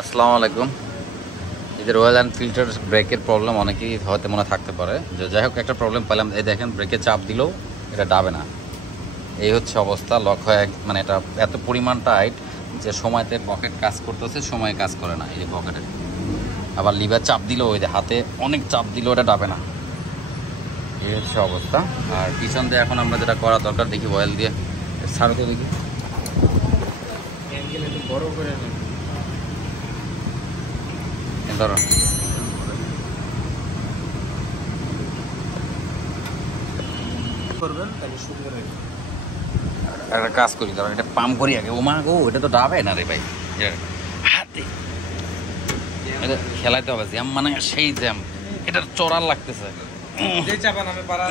আসসালামু আলাইকুম। এই যে রয়্যাল এনফিল্ডের ব্রেকের প্রবলেম অনেকেই হয়তো মনে থাকতে পারে, যে যাই হোক একটা প্রবলেম পেলাম। এই দেখেন, ব্রেকে চাপ দিলেও এটা ডাবে না। এই হচ্ছে অবস্থা। লক হয় মানে এটা এত পরিমাণ টাইট যে সময়তে পকেট কাজ করতেছে, সময় কাজ করে না এই যে পকেটে। আবার লিভার চাপ দিলেও ওই যে হাতে অনেক চাপ দিলেও এটা ডাবে না। এই হচ্ছে অবস্থা। আর পিছন দিয়ে এখন আমরা যেটা করা দরকার দেখি, অয়েল দিয়ে ছাড়তে দেখি। বড় করে ধরো করবেন তাহলে সুন্দর হবে। একটা কাজ করি, কারণ এটা পাম্প করি আগে। ও মা গো, এটা তো ডাবে না রে ভাই। হাতে এটা খেলাইতে হবে, জ্যাম মানে সেই জ্যাম, এটা চড়ার লাগতেছে। যে চাপান আমি পারা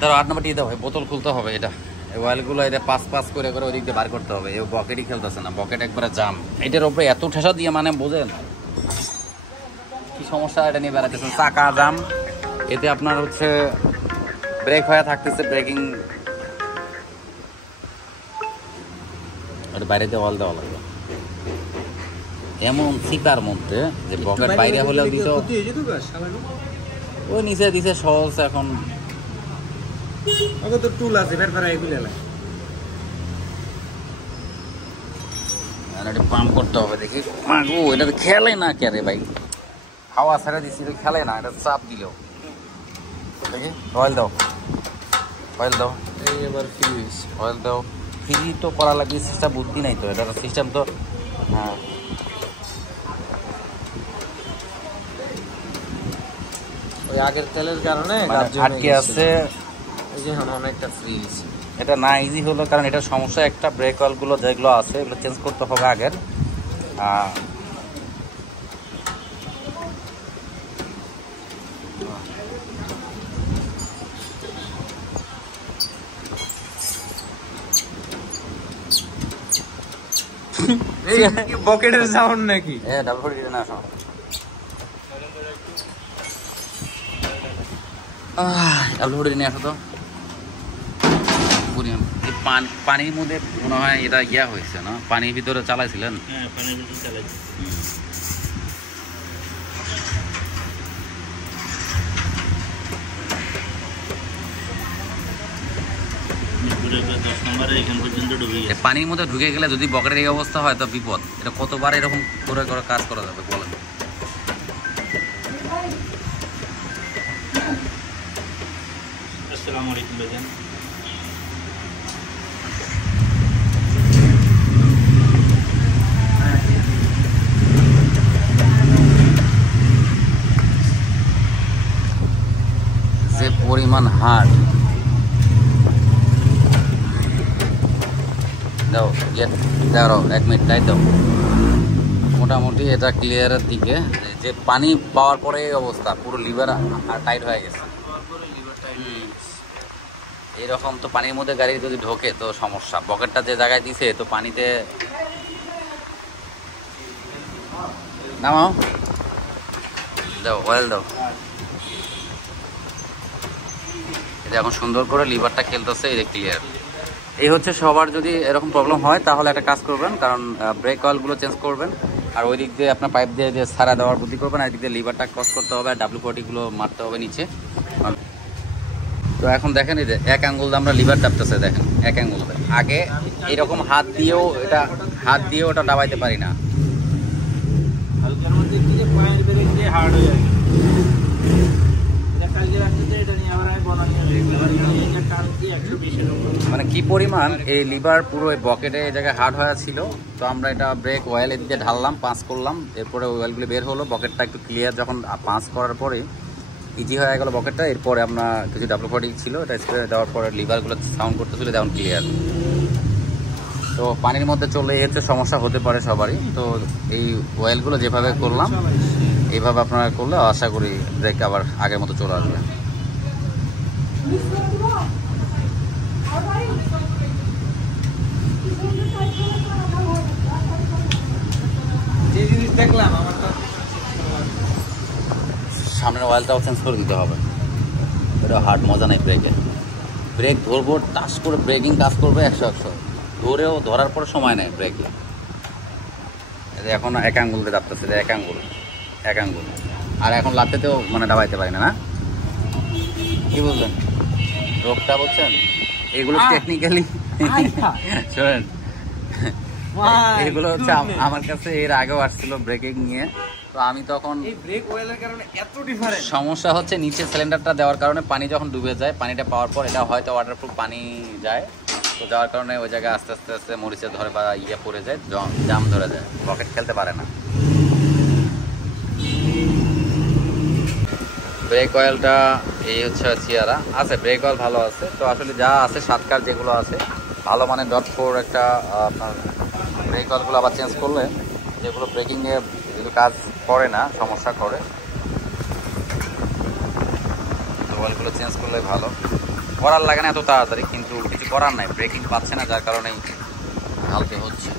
ধরো 8 নম্বর দিতে হবে, বোতল খুলতে হবে। এটা ওয়াইলগুলো এটা পাস পাস করে করে ওই দিক দিয়ে বার করতে হবে। এই বকেটই খেলতেছে না, বকেট একবারে জাম। এটার উপরে এত ঠেসা দিয়ে মানে বোঝেন কি সমস্যা। এটা নিয়ে বেড়াতেছেন, চাকা জাম। এতে আপনার হচ্ছে ব্রেক হয়ে থাকতেছে, ব্রেকিং বাইরে দিয়ে অয়েল দেওয়া লাগবে। এমন চিকার মধ্যে যে বকেট বাইরে হলেও দিত, ওই নিচে দিছে সহজ। এখন ওকে তো টুল আছে ফের এগুলো না, এটা পাম্প করতে হবে। দেখি মাগো, এটা তো খেলে না কে রে ভাই। হাওয়া ছেড়ে দিচ্ছি তো খেলে না, এটা চাপ দিলেও। দেখি অয়েল দাও, অয়েল দাও। এই এবার ফিউজ অয়েল দাও। ফ্রি তো করা লাগবে, সিস্টেম বুদ্ধি নাই তো, এটা সিস্টেম তো। হ্যাঁ, ওই আগের তেলের কারণে আটকে আছে। এই যে অনেকটা ফ্রিজ। এটা না ইজি হলো, কারণ এটা সমস্যা একটা, ব্রেক অয়েলগুলো যেগুলো আছে এগুলো চেঞ্জ করতে হবে আগের। এই কি বকেটের সাউন্ড নাকি? ডাবল ফোর না শোনো। ডাবল ফোর নিয়ে আসো তো। এই পানির মধ্যে মনে হয় এটা ইয়া হয়েছে না, পানির ভিতরে চালাইছিলেন? হ্যাঁ, পানির ভিতরে চালাইছি। পানির মধ্যে ঢুকে গেলে যদি বকেটের এই অবস্থা হয় তো বিপদ। এটা কতবার এরকম করে করে কাজ করা যাবে বলেন? আসসালামু আলাইকুম ভাইজান। যে পরিমাণ হার্ড দাও, দাঁড়াও 1 মিনিট, তাই দাও। মোটামুটি এটা ক্লিয়ারের দিকে। যে পানি পাওয়ার পরে এই অবস্থা, পুরো লিভার টাইট হয়ে গেছে। এইরকম তো পানির মধ্যে গাড়ি যদি ঢোকে তো সমস্যা। বকেটটা যে জায়গায় দিছে তো পানিতে নামাও, দাও অয়েল দাও। এটা এখন সুন্দর করে লিভারটা খেলতেছে, এই ক্লিয়ার। এই হচ্ছে সবার যদি এরকম প্রবলেম হয় তাহলে একটা কাজ করবেন, কারণ ব্রেক অয়েলগুলো চেঞ্জ করবেন। আর ওই দিক দিয়ে আপনার পাইপ দিয়ে যে সারা দেওয়ার বুদ্ধি করবেন, আর দিক দিয়ে লিভারটা ক্রস করতে হবে, আর WD-40 মারতে হবে নিচে। তো এখন দেখেন, এই যে 1 আঙ্গুল আমরা লিভার চাপতেছে, দেখেন 1 আঙ্গুল। আগে এরকম হাত দিয়েও ওটা দাবাইতে পারি না। হালকার মধ্যে কি যে পয়েন্ট বেরে যে হার্ড হয়ে যায়। এটা কালকে রাখতে এটা নিয়ে আবার আমি বানাইয়া দেখলাম, এটা টানকি 120 এর উপর। মানে কি পরিমাণ এই লিভার পুরো এই বকেটে এই জায়গায় হার্ড হয়ে ছিল। তো আমরা এটা ব্রেক অয়েল এদিকে ঢাললাম, পাঁচ করলাম, এরপরে অয়েলগুলো বের হলো। বকেটটা একটু ক্লিয়ার যখন পাঁচ করার পরে ইজি হয়ে গেল বকেটটা। এরপরে আমরা কিছু WD-40 ছিল, এটা স্প্রে দেওয়ার পরে লিভারগুলো সাউন্ড করতেছিল, যেমন ক্লিয়ার। তো পানির মধ্যে চলে এসে সমস্যা হতে পারে সবারই। তো এই অয়েলগুলো যেভাবে করলাম এইভাবে আপনারা করলে আশা করি ব্রেক আবার আগের মতো চলে আসবে। যে জিনিস দেখলাম আমার তো সামনের অয়েলটাও চেঞ্জ করে দিতে হবে। এটা হার্ড মজা নেই ব্রেকে। ব্রেক ধরবো, টাচ করে ব্রেকিং কাজ করবে 100-100, ধরেও ধরার পর সময় নেয় ব্রেকে। এখন এক আঙ্গুল দিয়ে দাপতেছে, এক আঙ্গুল আর এখন লাফতেও মানে দাবাইতে পারি না। না কি বুঝলেন রোগটা, বুঝছেন? এগুলো টেকনিক্যালি শোনেন, এগুলো হচ্ছে আমার কাছে এর আগেও আসছিল ব্রেকিং নিয়ে। তো আমি তখন ব্রেক অয়েলের কারণে এত ডিফারেন্স। সমস্যা হচ্ছে নিচে সিলিন্ডারটা দেওয়ার কারণে পানি যখন ডুবে যায়, পানিটা পাওয়ার পর এটা হয়তো ওয়াটারপ্রুফ পানি যায়, তো যাওয়ার কারণে ওই জায়গায় আস্তে আস্তে আস্তে মরিচে ধরে বা ইয়ে পড়ে যায়, জাম ধরে যায়, পকেট খেলতে পারে না। ব্রেক অয়েলটা এই হচ্ছে সিয়ারা আছে, ব্রেক অয়েল ভালো আছে। তো আসলে যা আছে সাতকার যেগুলো আছে ভালো মানে .4 একটা আপনার ব্রেক অয়েলগুলো আবার চেঞ্জ করলে, যেগুলো ব্রেকিংয়ে যেগুলো কাজ করে না, সমস্যা করে, তো অয়েলগুলো চেঞ্জ করলে ভালো। করার লাগে না এত তাড়াতাড়ি, কিন্তু কিছু করার নাই, ব্রেকিং পাচ্ছে না, যার কারণেই ঢালতে হচ্ছে।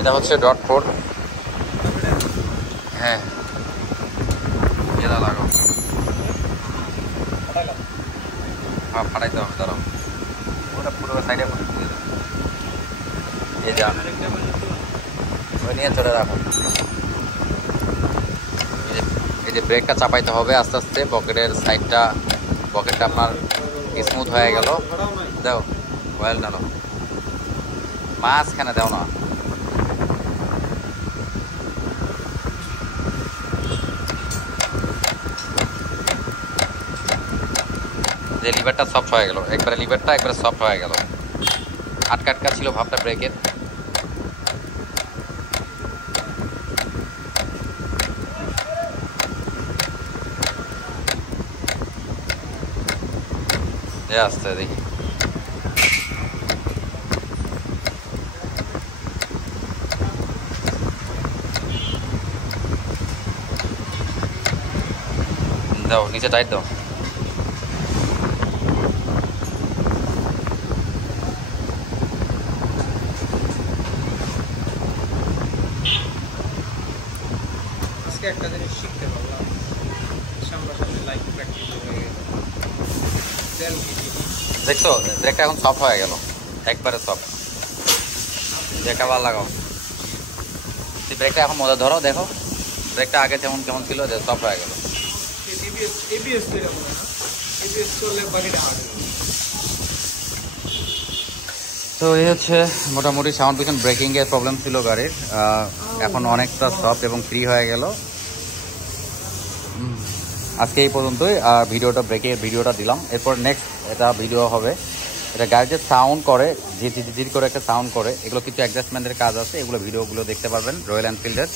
এটা হচ্ছে .4। হ্যাঁ এটা লাগাও, হ্যাঁ ফাটাইতে হবে, দাঁড়াও ওটা পুরো সাইডে দিয়ে দাও। এই যা ওই নিয়ে চলে রাখো। এই যে ব্রেকটা চাপাইতে হবে আস্তে আস্তে, পকেটের সাইডটা, পকেটটা আপনার স্মুথ হয়ে গেল। দাও অয়েল ঢালো, মাঝখানে দাও না। যে লিভারটা সফট হয়ে গেল, একবারে লিভারটা একবারে সফট হয়ে গেল। আটকা ছিল ভাবটা ব্রেকের। আসতে দেখি দাও, নিচে টাইট দাও। একটা জিনিস শিখতে পারলাম, সামনাসামনি লাইফ প্র্যাকটিস হয়ে গেল। দেখছো ব্রেকটা এখন সফট হয়ে গেল, একবারে সফট। ব্রেকটা ভালো লাগাও, ব্রেকটা এখন মজা ধরো, দেখো ব্রেকটা আগে যেমন কেমন ছিল, সফট হয়ে গেল। তো এই হচ্ছে মোটামুটি সাউন্ড পিছন ব্রেকিং এর প্রবলেম ছিল গাড়ির, এখন অনেকটা সফট এবং ফ্রি হয়ে গেল। আজকে এই পর্যন্তই, আর ভিডিওটা ব্রেকের ভিডিওটা দিলাম। এরপর নেক্সট এটা ভিডিও হবে, এটা গাড়িতে সাউন্ড করে, ঝির করে একটা সাউন্ড করে, এগুলো কিছু অ্যাডজাস্টমেন্টের কাজ আছে, এগুলো ভিডিওগুলো দেখতে পারবেন রয়্যাল এনফিল্ডের।